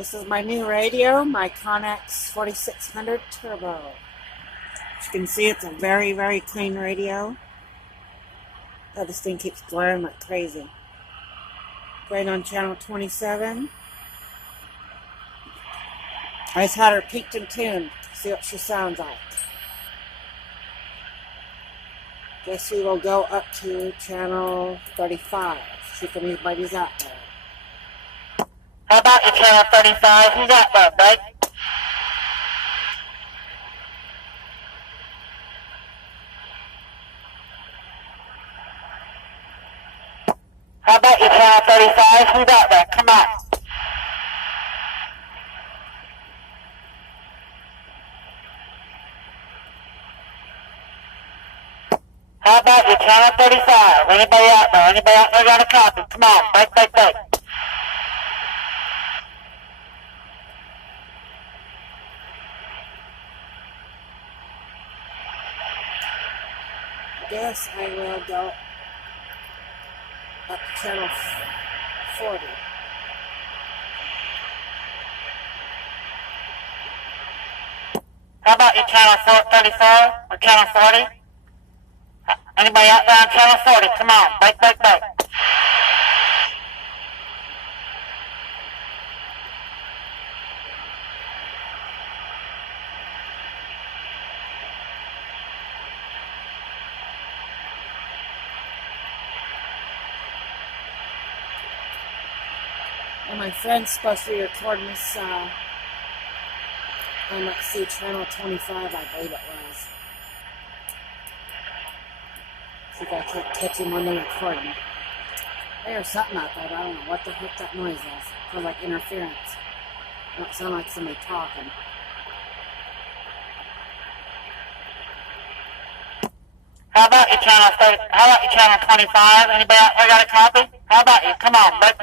This is my new radio, my Connex 4600 Turbo. As you can see, it's a very, very clean radio. Oh, this thing keeps blaring like crazy. Playing on channel 27. I just had her peaked and tuned. See what she sounds like. Guess we will go up to channel 35. See if anybody's out there. How about you, channel 35? Who's out there, bud? How about you, channel 35? Who's out there? Come on. How about you, channel 35? Anybody out there? Anybody out there got a copy? Come on, break. Guess I will go up to channel 40. How about you, channel 34 or channel 40? Anybody out there on channel 40? Come on, break. And my friend's supposed to be recording this on, let's see, channel 25, I believe it was. See if I can't catch him on the recording. There's something out there, but I don't know what the heck that noise is. It feels like interference. It don't sound like somebody talking. How about you, channel 30? How about you, channel 25? Anybody out there got a copy? How about you? Come on, break.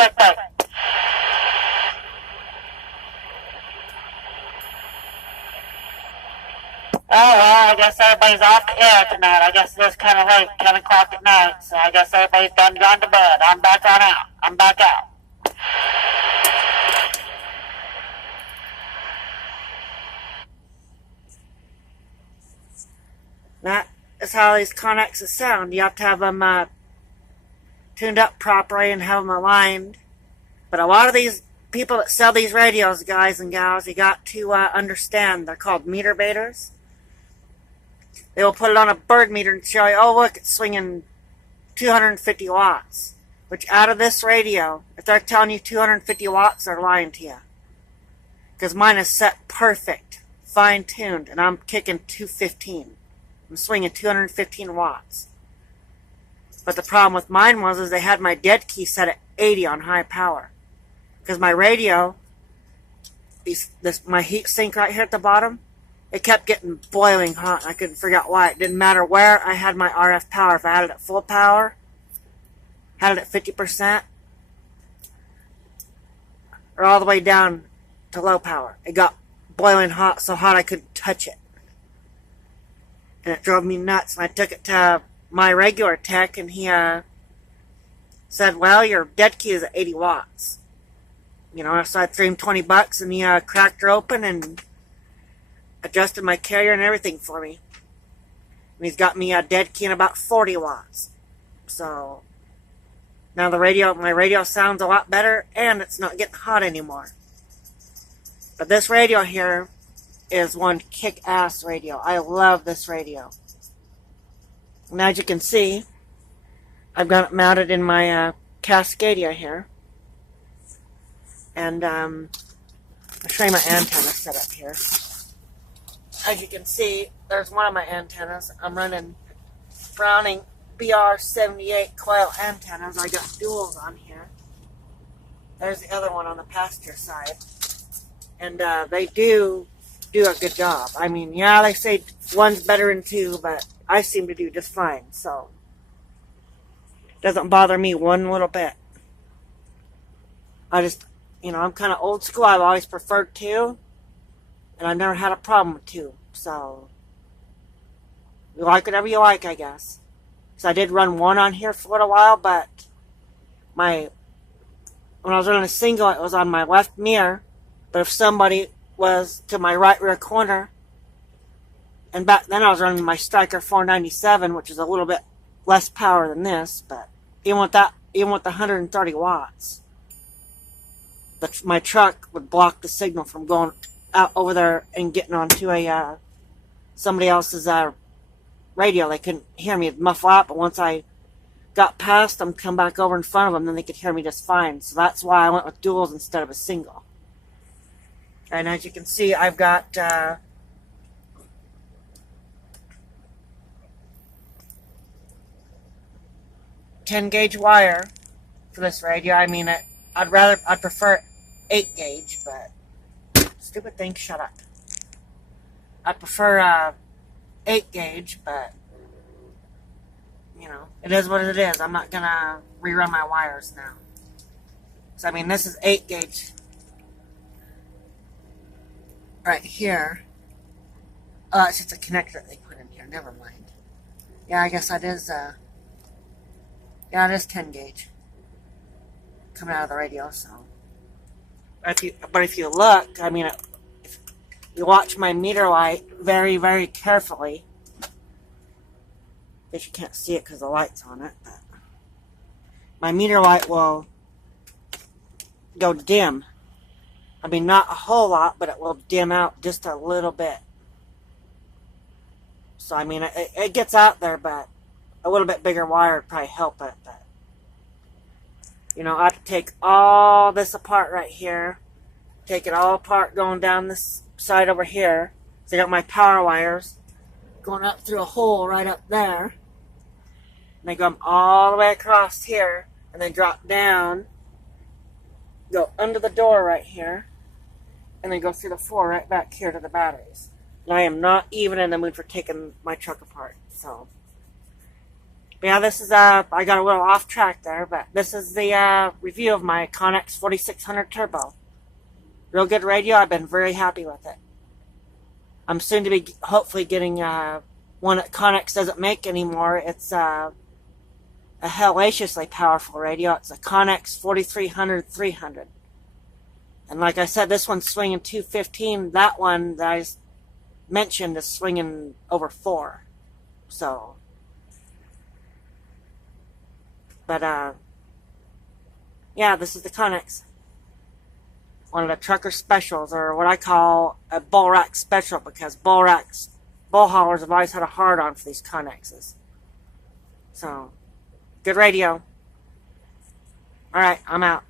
Oh, well, I guess everybody's off the air tonight. I guess it's kind of late, 10 o'clock at night, so I guess everybody's gone to bed. I'm back out. That is how these Connexes sound. You have to have them tuned up properly and have them aligned. But a lot of these people that sell these radios, guys and gals, you got to understand, they're called meter baiters. They will put it on a bird meter and show you, oh look, it's swinging 250 watts. Which out of this radio, if they're telling you 250 watts, they're lying to you. Because mine is set perfect, fine-tuned, and I'm kicking 215. I'm swinging 215 watts. But the problem with mine is they had my dead key set at 80 on high power. Because my radio, my heat sink right here at the bottom, it kept getting boiling hot. I couldn't figure out why. It didn't matter where I had my RF power. If I had it at full power, had it at 50%, or all the way down to low power, it got boiling hot, so hot I couldn't touch it. And it drove me nuts. And I took it to my regular tech, and he said, well, your dead key is at 80 watts. You know, so I threw him $20, and he cracked her open and adjusted my carrier and everything for me. And he's got me a dead key in about 40 watts. So now my radio sounds a lot better, and it's not getting hot anymore. But this radio here is one kick-ass radio. I love this radio. And as you can see, I've got it mounted in my Cascadia here. And I'll show you my antenna set up here. As you can see, there's one of my antennas. I'm running Browning BR78 coil antennas. I got duals on here. There's the other one on the passenger side. And they do a good job. I mean, yeah, they say one's better than two, but I seem to do just fine. So it doesn't bother me one little bit. I just, I'm kind of old school. I've always preferred two. And I've never had a problem with two. So, you like whatever you like, I guess. So I did run one on here for a little while, but when I was running a single, it was on my left mirror, But if somebody was to my right rear corner, and back then I was running my Stryker 497, which is a little bit less power than this, but even with that, even with the 130 watts, my truck would block the signal from going out over there and getting onto a somebody else's radio. They couldn't hear me. It'd muffle out, but once I got past them, come back over in front of them, then they could hear me just fine. So that's why I went with duals instead of a single. And as you can see, I've got 10 gauge wire for this radio. I mean, I'd prefer 8 gauge, but stupid thing, shut up. I'd prefer 8 gauge, but you know, it is what it is. I'm not gonna rerun my wires now. So I mean, this is 8 gauge right here. Oh, it's just a connector they put in here. Never mind. Yeah, I guess that is yeah, it is 10 gauge coming out of the radio. So, but if you look, I mean, if you watch my meter light very, very carefully, I guess you can't see it because the light's on it, but my meter light will go dim. I mean, not a whole lot, but it will dim out just a little bit. So, I mean, it gets out there, but a little bit bigger wire would probably help it. But, you know, I have to take all this apart right here. Take it all apart going down this side over here. So I got my power wires going up through a hole right up there. And they go all the way across here. And then drop down. Go under the door right here. And then go through the floor right back here to the batteries. And I am not even in the mood for taking my truck apart. So, but yeah, this is, I got a little off track there, but this is the review of my Connex 4600 Turbo. Real good radio. I've been very happy with it. I'm soon to be hopefully getting one that Connex doesn't make anymore. It's a hellaciously powerful radio. It's a Connex 4300-300. And like I said, this one's swinging 215. That one that I mentioned is swinging over 4. So, but yeah, this is the Connex. One of the trucker specials, or what I call a bull rack special, because bull haulers have always had a hard on for these Connexes. So, good radio. Alright, I'm out.